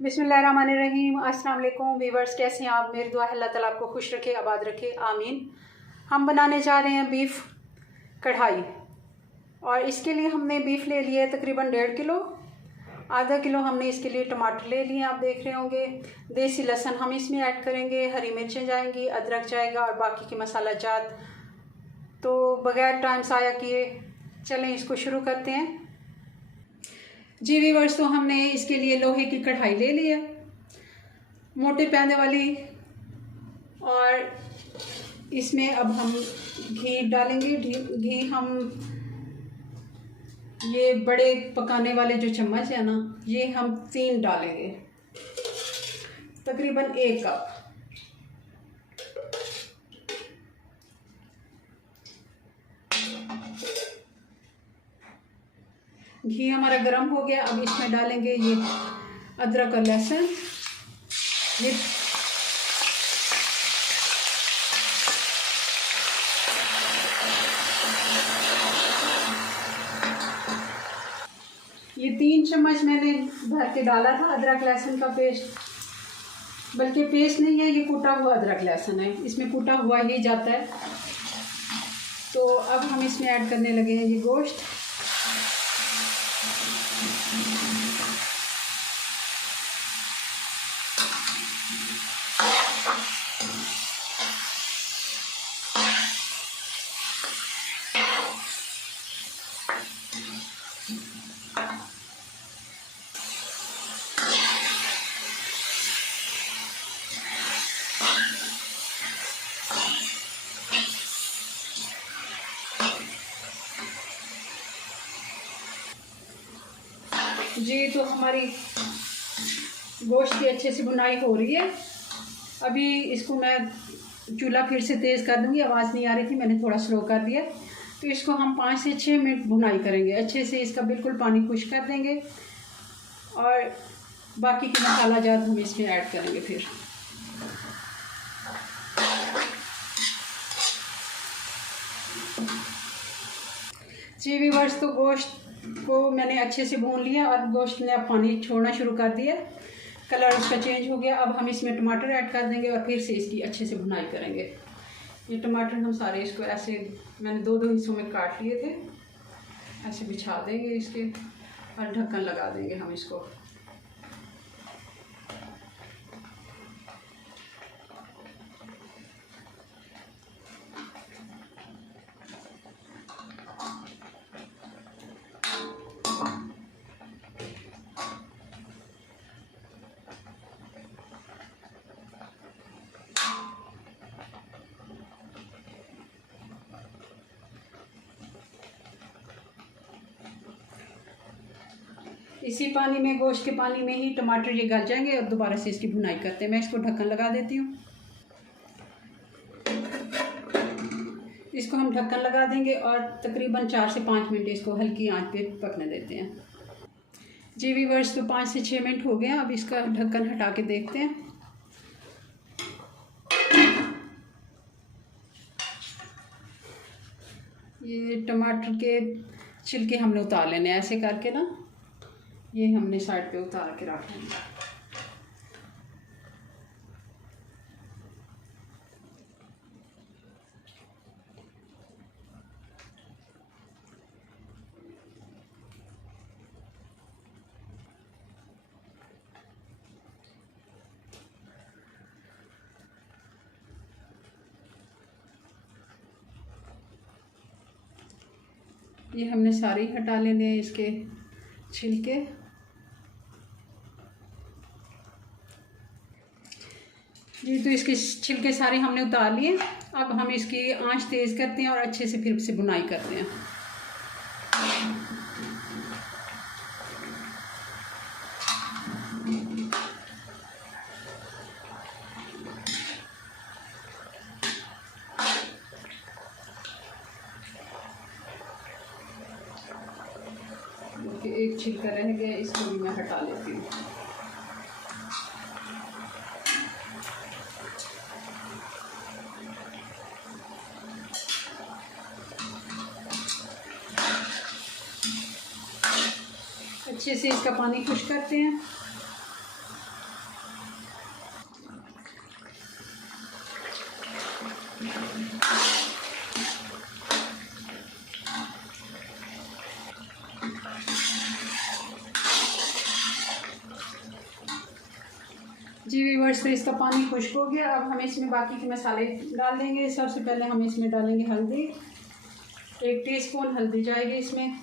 बिस्मिल्लाहिर्रहमानिर्रहीम। अस्सलाम वालेकुम वीवर्स, कैसे हैं आप? मेरी दुआ है अल्लाह ताला आपको खुश रखे, आबाद रखे, आमीन। हम बनाने जा रहे हैं बीफ कढ़ाई, और इसके लिए हमने बीफ ले लिया है तकरीबन 1.5 किलो। आधा किलो हमने इसके लिए टमाटर ले लिए, आप देख रहे होंगे। देसी लहसुन हम इसमें ऐड करेंगे, हरी मिर्चें जाएंगी, अदरक जाएगा और बाकी के मसाला जात। तो बगैर टाइम ज़ाया किए चलें इसको शुरू करते हैं। जी वीवर्स, तो हमने इसके लिए लोहे की कढ़ाई ले ली है, मोटे पैने वाली, और इसमें अब हम घी डालेंगे। घी हम ये बड़े पकाने वाले जो चम्मच है ना, ये हम 3 डालेंगे, तकरीबन 1 कप। घी हमारा गर्म हो गया, अब इसमें डालेंगे ये अदरक और लहसुन। ये 3 चम्मच मैंने भर के डाला था अदरक लहसुन का पेस्ट, बल्कि पेस्ट नहीं है, ये कूटा हुआ अदरक लहसुन है, इसमें कूटा हुआ ही जाता है। तो अब हम इसमें ऐड करने लगे हैं ये गोश्त। जी, तो हमारी गोश्त की अच्छे से बुनाई हो रही है। अभी इसको मैं चूल्हा फिर से तेज़ कर दूंगी, आवाज़ नहीं आ रही थी, मैंने थोड़ा स्लो कर दिया। तो इसको हम 5 से 6 मिनट बुनाई करेंगे अच्छे से, इसका बिल्कुल पानी खुश कर देंगे, और बाकी के मसाला जात हम इसमें ऐड करेंगे फिर। जी व्यूअर्स, तो गोश्त को मैंने अच्छे से भून लिया और गोश्त ने अब पानी छोड़ना शुरू कर दिया, कलर उसका चेंज हो गया। अब हम इसमें टमाटर ऐड कर देंगे और फिर से इसकी अच्छे से भुनाई करेंगे। ये टमाटर हम सारे इसको ऐसे मैंने 2-2 हिस्सों में काट लिए थे, ऐसे बिछा देंगे इसके और ढक्कन लगा देंगे हम इसको। इसी पानी में, गोश्त के पानी में ही टमाटर ये गल जाएंगे और दोबारा से इसकी भुनाई करते हैं। मैं इसको ढक्कन लगा देती हूँ। इसको हम ढक्कन लगा देंगे और तकरीबन 4 से 5 मिनट इसको हल्की आंच पे पकने देते हैं। जी व्यूअर्स, तो 5 से 6 मिनट हो गए हैं। अब इसका ढक्कन हटा के देखते हैं। ये टमाटर के छिलके हमने उतार लेने, ऐसे करके ना, ये हमने साइड पे उतार के रख लेंगे। ये हमने सारे ही हटा लेने हैं इसके छिलके। जी, तो इसके छिलके सारे हमने उतार लिए। अब हम इसकी आंच तेज़ करते हैं और अच्छे से फिर से बुनाई करते हैं। एक छिलका रह गया, इसको भी मैं हटा लेती हूँ। अच्छे से इसका पानी खुश करते हैं। जी व्यूअर्स, तो इसका पानी खुश्क हो गया। अब हम इसमें बाकी के मसाले डाल देंगे। सबसे पहले हम इसमें डालेंगे हल्दी, 1 टीस्पून हल्दी जाएगी इसमें।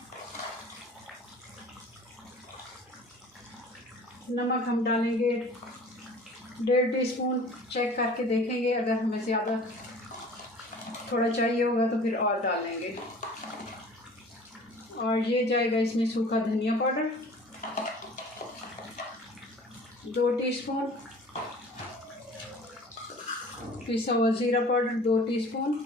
नमक हम डालेंगे 1.5 टीस्पून। चेक करके देखेंगे, अगर हमें ज़्यादा थोड़ा चाहिए होगा तो फिर और डालेंगे। और ये जाएगा इसमें सूखा धनिया पाउडर 2 टीस्पून, पिसा हुआ ज़ीरा पाउडर 2 टीस्पून,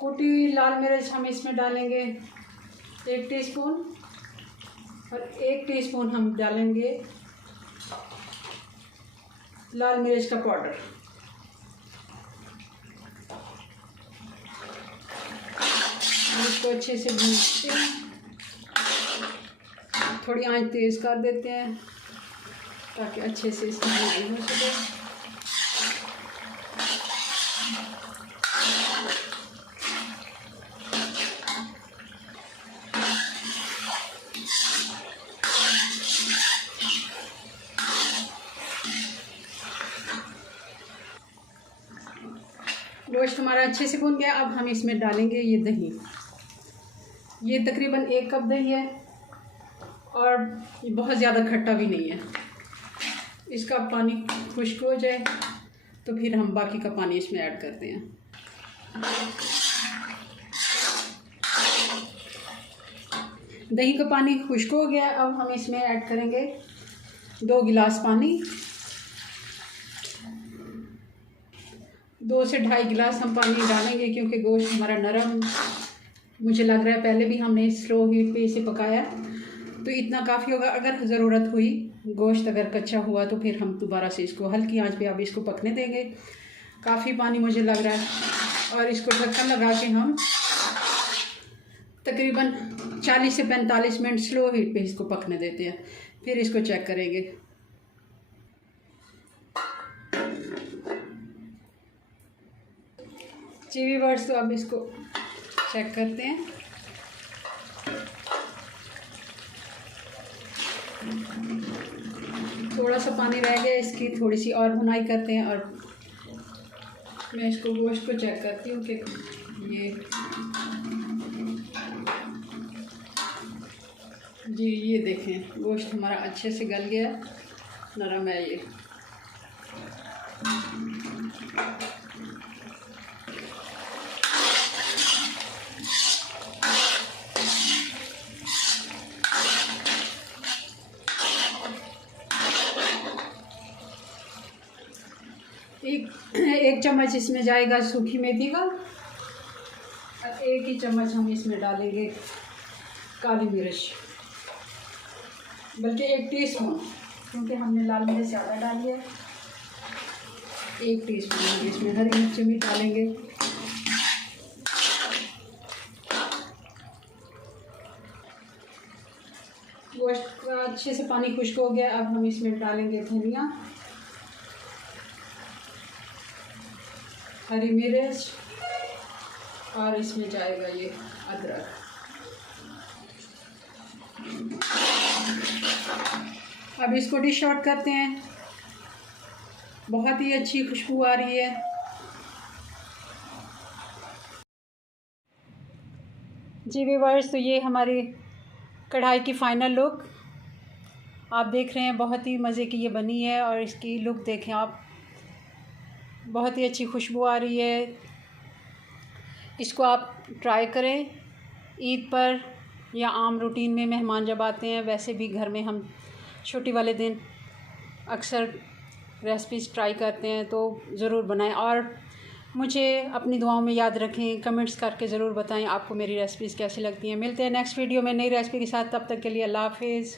कुटी लाल मिर्च हम इसमें डालेंगे 1 टीस्पून, और 1 टीस्पून हम डालेंगे लाल मिर्च का पाउडर। इसको अच्छे से भूनते हैं। थोड़ी आंच तेज़ कर देते हैं ताकि अच्छे से इसमें भुनाई हो सके। गोश्त हमारा अच्छे से भुन गया। अब हम इसमें डालेंगे ये दही। ये तकरीबन 1 कप दही है और ये बहुत ज़्यादा खट्टा भी नहीं है। इसका पानी खुश्क हो जाए तो फिर हम बाकी का पानी इसमें ऐड करते हैं। दही का पानी खुश्क हो गया। अब हम इसमें ऐड करेंगे 2 गिलास पानी। 2 से 2.5 गिलास हम पानी डालेंगे क्योंकि गोश्त हमारा नरम मुझे लग रहा है। पहले भी हमने स्लो हीट पे इसे पकाया तो इतना काफ़ी होगा। अगर ज़रूरत हुई, गोश्त अगर कच्चा हुआ तो फिर हम दोबारा से इसको हल्की आंच पे अब इसको पकने देंगे। काफ़ी पानी मुझे लग रहा है। और इसको ढक्कन लगा के हम तकरीबन 40 से 45 मिनट स्लो हीट पे इसको पकने देते हैं। फिर इसको चेक करेंगे। जी व्यूअर्स, तो अब इसको चेक करते हैं। थोड़ा सा पानी रह गया, इसकी थोड़ी सी और भुनाई करते हैं। और मैं इसको गोश्त को चेक करती हूँ कि ये देखें, गोश्त हमारा अच्छे से गल गया, नरम है ये। एक चम्मच इसमें जाएगा सूखी मेथी का, और 1 ही चम्मच हम इसमें डालेंगे काली मिर्च, बल्कि 1 टीस्पून, क्योंकि हमने लाल मिर्च ज़्यादा डाली है। 1 टीस्पून हम इसमें हरी मिर्च भी डालेंगे। गोश्त का अच्छे से पानी खुश्क हो गया। अब हम इसमें डालेंगे धनिया, हरी मिर्च, और इसमें जाएगा ये अदरक। अब इसको डिश आउट करते हैं। बहुत ही अच्छी खुशबू आ रही है। जी व्यूअर्स, तो ये हमारी कढ़ाई की फ़ाइनल लुक आप देख रहे हैं। बहुत ही मज़े की ये बनी है और इसकी लुक देखें आप, बहुत ही अच्छी खुशबू आ रही है। इसको आप ट्राई करें ईद पर या आम रूटीन में मेहमान जब आते हैं। वैसे भी घर में हम छुट्टी वाले दिन अक्सर रेसिपीज़ ट्राई करते हैं, तो ज़रूर बनाएं। और मुझे अपनी दुआओं में याद रखें, कमेंट्स करके ज़रूर बताएं आपको मेरी रेसिपीज़ कैसी लगती हैं। मिलते हैं नेक्स्ट वीडियो में नई रेसिपी के साथ। तब तक के लिए अल्लाह हाफिज़।